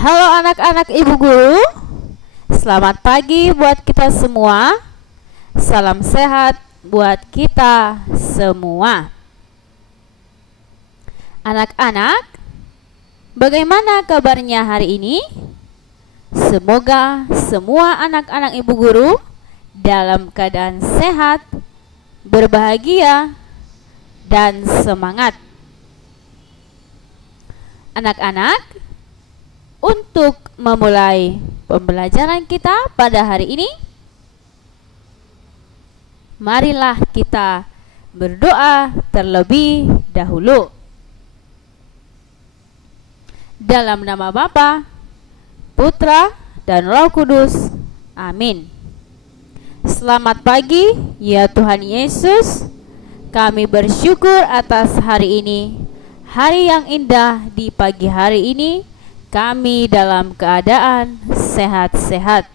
Halo anak-anak ibu guru, selamat pagi buat kita semua. Salam sehat buat kita semua. Anak-anak, bagaimana kabarnya hari ini? Semoga semua anak-anak ibu guru dalam keadaan sehat, berbahagia, dan semangat. Anak-anak, untuk memulai pembelajaran kita pada hari ini, marilah kita berdoa terlebih dahulu. Dalam nama Bapa, Putra, dan Roh Kudus. Amin. Selamat pagi ya Tuhan Yesus. Kami bersyukur atas hari ini, hari yang indah. Di pagi hari ini kami dalam keadaan sehat-sehat.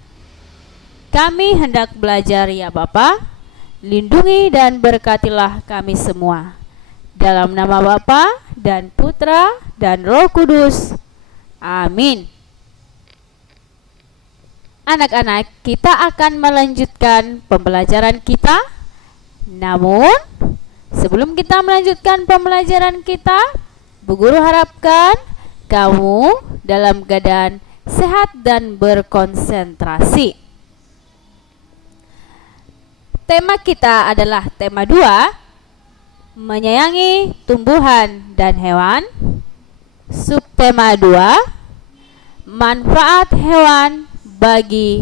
Kami hendak belajar ya Bapa. Lindungi dan berkatilah kami semua. Dalam nama Bapa dan Putra dan Roh Kudus. Amin. Anak-anak, kita akan melanjutkan pembelajaran kita. Namun, sebelum kita melanjutkan pembelajaran kita, Bu Guru harapkan kamu dalam keadaan sehat dan berkonsentrasi. Tema kita adalah tema 2, menyayangi tumbuhan dan hewan. Subtema 2, manfaat hewan bagi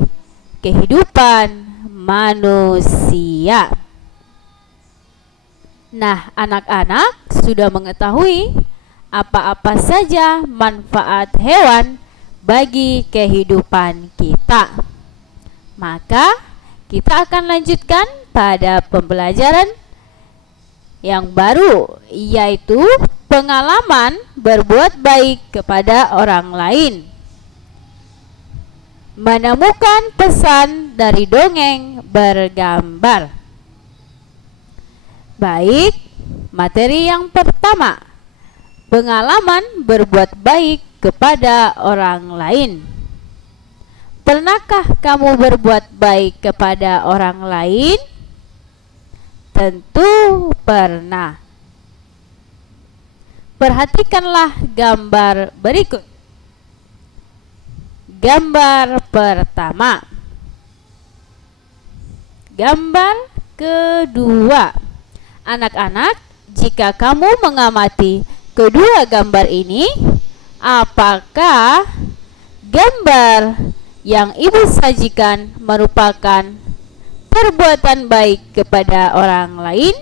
kehidupan manusia. Nah, anak-anak sudah mengetahui apa-apa saja manfaat hewan bagi kehidupan kita. Maka kita akan lanjutkan pada pembelajaran yang baru, yaitu pengalaman berbuat baik kepada orang lain. Menemukan pesan dari dongeng bergambar. Baik, materi yang pertama, pengalaman berbuat baik kepada orang lain. Pernahkah kamu berbuat baik kepada orang lain? Tentu pernah. Perhatikanlah gambar berikut. Gambar pertama. Gambar kedua. Anak-anak, jika kamu mengamati kedua gambar ini, apakah gambar yang ibu sajikan merupakan perbuatan baik kepada orang lain?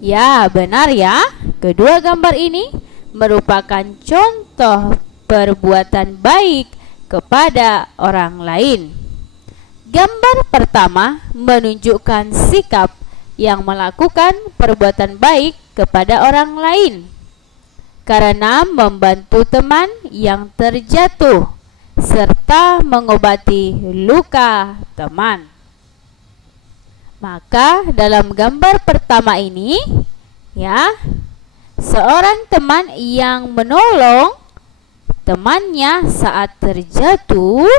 Ya, benar ya. Kedua gambar ini merupakan contoh perbuatan baik kepada orang lain. Gambar pertama menunjukkan sikap yang melakukan perbuatan baik kepada orang lain karena membantu teman yang terjatuh serta mengobati luka teman. Maka dalam gambar pertama ini, ya, seorang teman yang menolong temannya saat terjatuh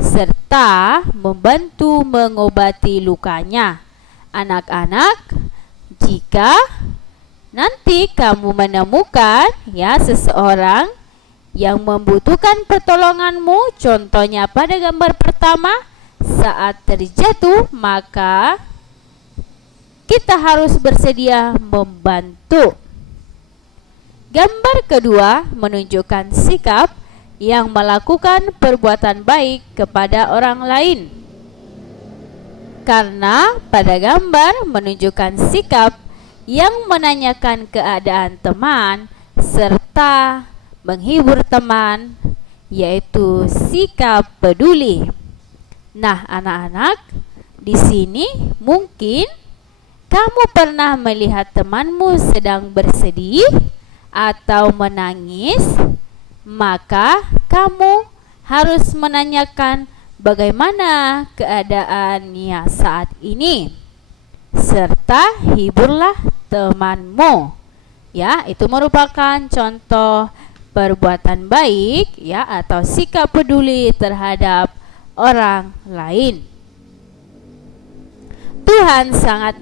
serta membantu mengobati lukanya. Anak-anak, jika nanti kamu menemukan ya seseorang yang membutuhkan pertolonganmu, contohnya pada gambar pertama saat terjatuh, maka kita harus bersedia membantu. Gambar kedua menunjukkan sikap yang melakukan perbuatan baik kepada orang lain. Karena pada gambar menunjukkan sikap yang menanyakan keadaan teman serta menghibur teman, yaitu sikap peduli. Nah, anak-anak, di sini mungkin kamu pernah melihat temanmu sedang bersedih atau menangis, maka kamu harus menanyakan bagaimana keadaannya saat ini, serta hiburlah temanmu. Ya, itu merupakan contoh perbuatan baik ya atau sikap peduli terhadap orang lain. Tuhan sangat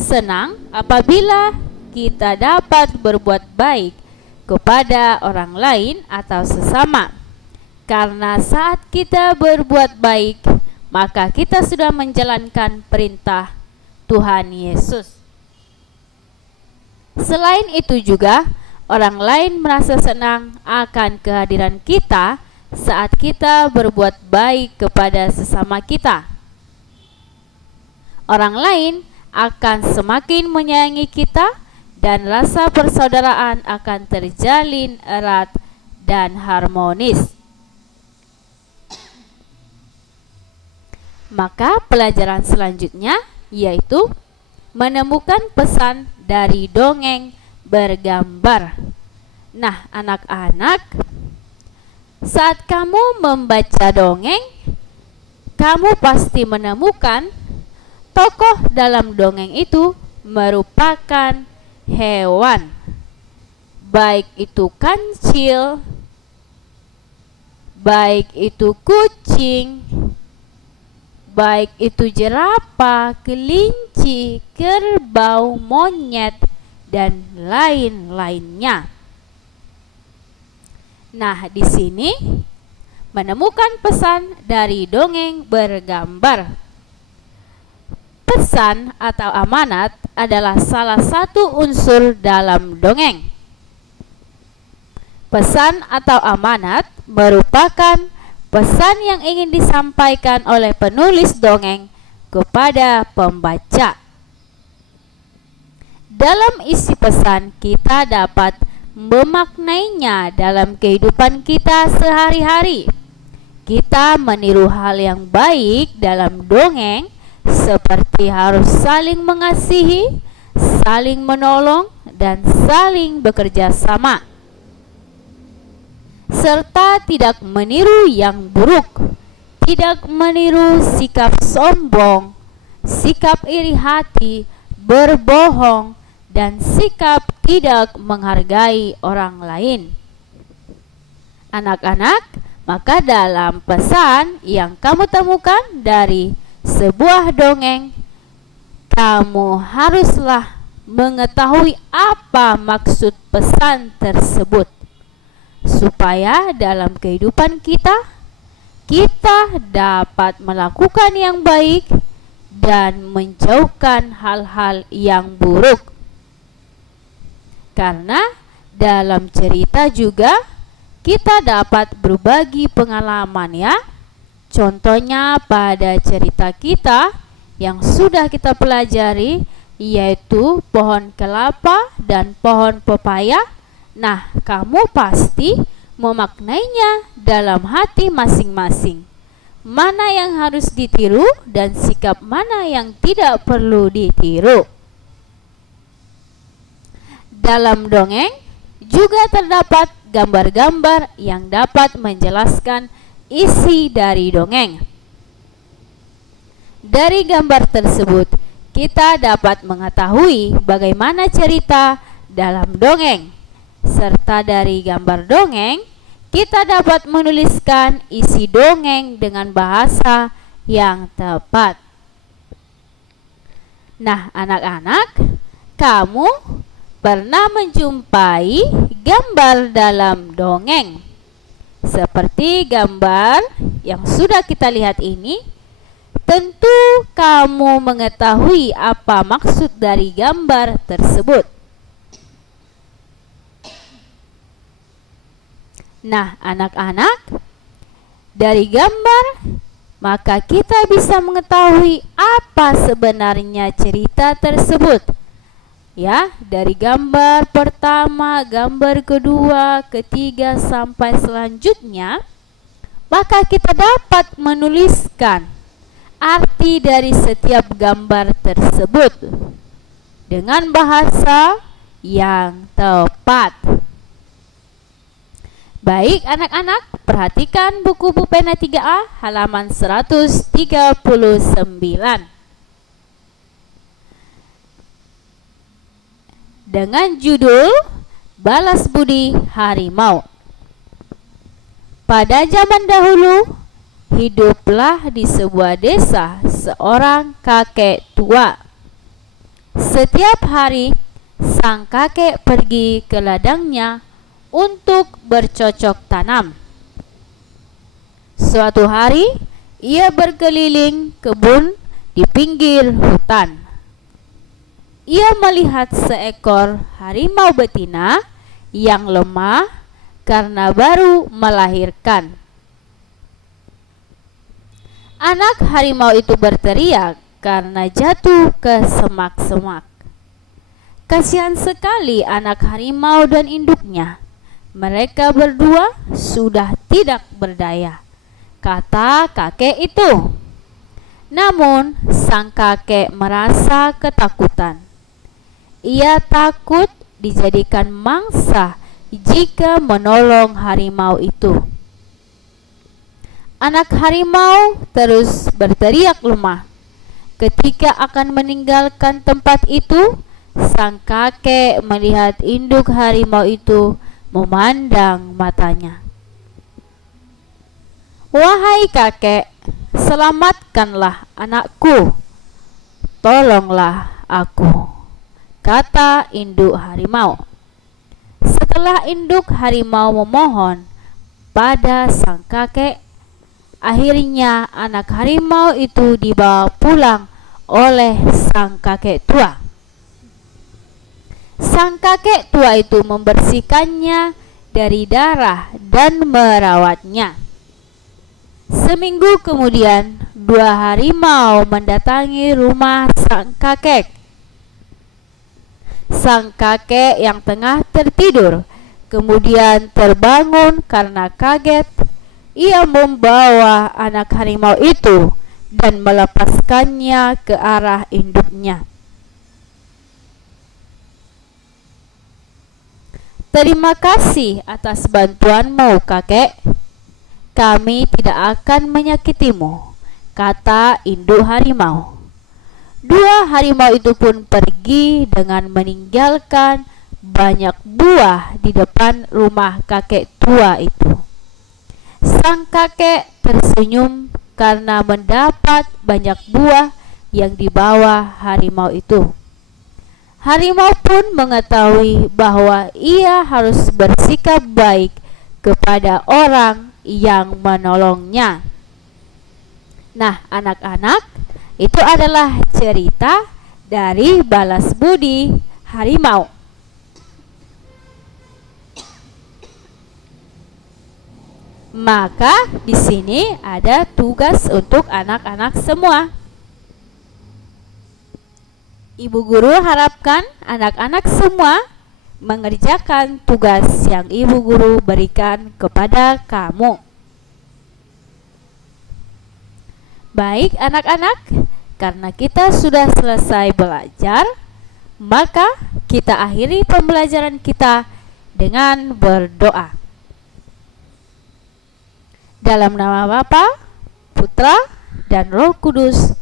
senang apabila kita dapat berbuat baik kepada orang lain atau sesama. Karena saat kita berbuat baik, maka kita sudah menjalankan perintah Tuhan Yesus. Selain itu juga, orang lain merasa senang akan kehadiran kita saat kita berbuat baik kepada sesama kita. Orang lain akan semakin menyayangi kita dan rasa persaudaraan akan terjalin erat dan harmonis. Maka pelajaran selanjutnya yaitu menemukan pesan dari dongeng bergambar. Nah, anak-anak, saat kamu membaca dongeng, kamu pasti menemukan tokoh dalam dongeng itu merupakan hewan. Baik itu kancil, baik itu kucing, baik itu jerapah, kelinci, kerbau, monyet, dan lain-lainnya. Nah, di sini menemukan pesan dari dongeng bergambar. Pesan atau amanat adalah salah satu unsur dalam dongeng. Pesan atau amanat merupakan pesan yang ingin disampaikan oleh penulis dongeng kepada pembaca. Dalam isi pesan kita dapat memaknainya dalam kehidupan kita sehari-hari. Kita meniru hal yang baik dalam dongeng seperti harus saling mengasihi, saling menolong, dan saling bekerja sama. Serta tidak meniru yang buruk, tidak meniru sikap sombong, sikap iri hati, berbohong, dan sikap tidak menghargai orang lain. Anak-anak, maka dalam pesan yang kamu temukan dari sebuah dongeng, kamu haruslah mengetahui apa maksud pesan tersebut, supaya dalam kehidupan kita dapat melakukan yang baik dan menjauhkan hal-hal yang buruk. Karena dalam cerita juga kita dapat berbagi pengalaman ya. Contohnya pada cerita kita yang sudah kita pelajari, yaitu pohon kelapa dan pohon pepaya. Nah, kamu pasti memaknainya dalam hati masing-masing. Mana yang harus ditiru dan sikap mana yang tidak perlu ditiru. Dalam dongeng juga terdapat gambar-gambar yang dapat menjelaskan isi dari dongeng. Dari gambar tersebut, kita dapat mengetahui bagaimana cerita dalam dongeng. Serta dari gambar dongeng, kita dapat menuliskan isi dongeng dengan bahasa yang tepat. Nah, anak-anak, kamu pernah menjumpai gambar dalam dongeng? Seperti gambar yang sudah kita lihat ini, tentu kamu mengetahui apa maksud dari gambar tersebut. Nah, anak-anak, dari gambar maka kita bisa mengetahui apa sebenarnya cerita tersebut. Ya, dari gambar pertama, gambar kedua, ketiga sampai selanjutnya, maka kita dapat menuliskan arti dari setiap gambar tersebut dengan bahasa yang tepat. Baik anak-anak, perhatikan buku pena 3A halaman 139. Dengan judul Balas Budi Harimau. Pada zaman dahulu, hiduplah di sebuah desa seorang kakek tua. Setiap hari, sang kakek pergi ke ladangnya untuk bercocok tanam. Suatu hari, ia berkeliling kebun di pinggir hutan. Ia melihat seekor harimau betina yang lemah karena baru melahirkan. Anak harimau itu berteriak karena jatuh ke semak-semak. Kasihan sekali anak harimau dan induknya. Mereka berdua sudah tidak berdaya, kata kakek itu. Namun, sang kakek merasa ketakutan. Ia takut dijadikan mangsa jika menolong harimau itu. Anak harimau terus berteriak lemah. Ketika akan meninggalkan tempat itu, sang kakek melihat induk harimau itu memandang matanya. "Wahai kakek, selamatkanlah anakku. Tolonglah aku," kata induk harimau. Setelah induk harimau memohon pada sang kakek, akhirnya anak harimau itu dibawa pulang oleh sang kakek tua. Sang kakek tua itu membersihkannya dari darah dan merawatnya. Seminggu kemudian, 2 harimau mendatangi rumah sang kakek. Sang kakek yang tengah tertidur kemudian terbangun karena kaget. Ia membawa anak harimau itu dan melepaskannya ke arah induknya. "Terima kasih atas bantuanmu, kakek. Kami tidak akan menyakitimu," kata induk harimau. 2 harimau itu pun pergi dengan meninggalkan banyak buah di depan rumah kakek tua itu. Sang kakek tersenyum karena mendapat banyak buah yang dibawa harimau itu. Harimau pun mengetahui bahwa ia harus bersikap baik kepada orang yang menolongnya. Nah, anak-anak, itu adalah cerita dari balas budi harimau. Maka di sini ada tugas untuk anak-anak semua. Ibu guru harapkan anak-anak semua mengerjakan tugas yang ibu guru berikan kepada kamu. Baik anak-anak, karena kita sudah selesai belajar, maka kita akhiri pembelajaran kita dengan berdoa. Dalam nama Bapa, Putra, dan Roh Kudus.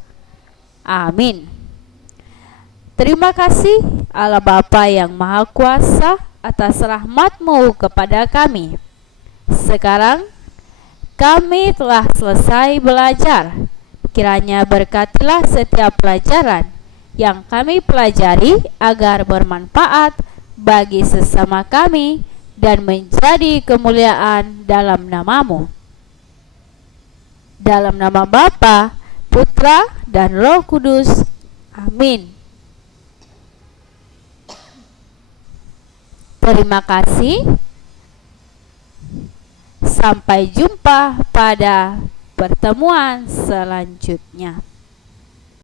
Amin. Terima kasih Allah Bapa yang Maha Kuasa atas rahmat-Mu kepada kami. Sekarang kami telah selesai belajar. Kiranya berkatilah setiap pelajaran yang kami pelajari agar bermanfaat bagi sesama kami dan menjadi kemuliaan dalam nama-Mu. Dalam nama Bapa, Putra, dan Roh Kudus. Amin. Terima kasih. Sampai jumpa pada pertemuan selanjutnya.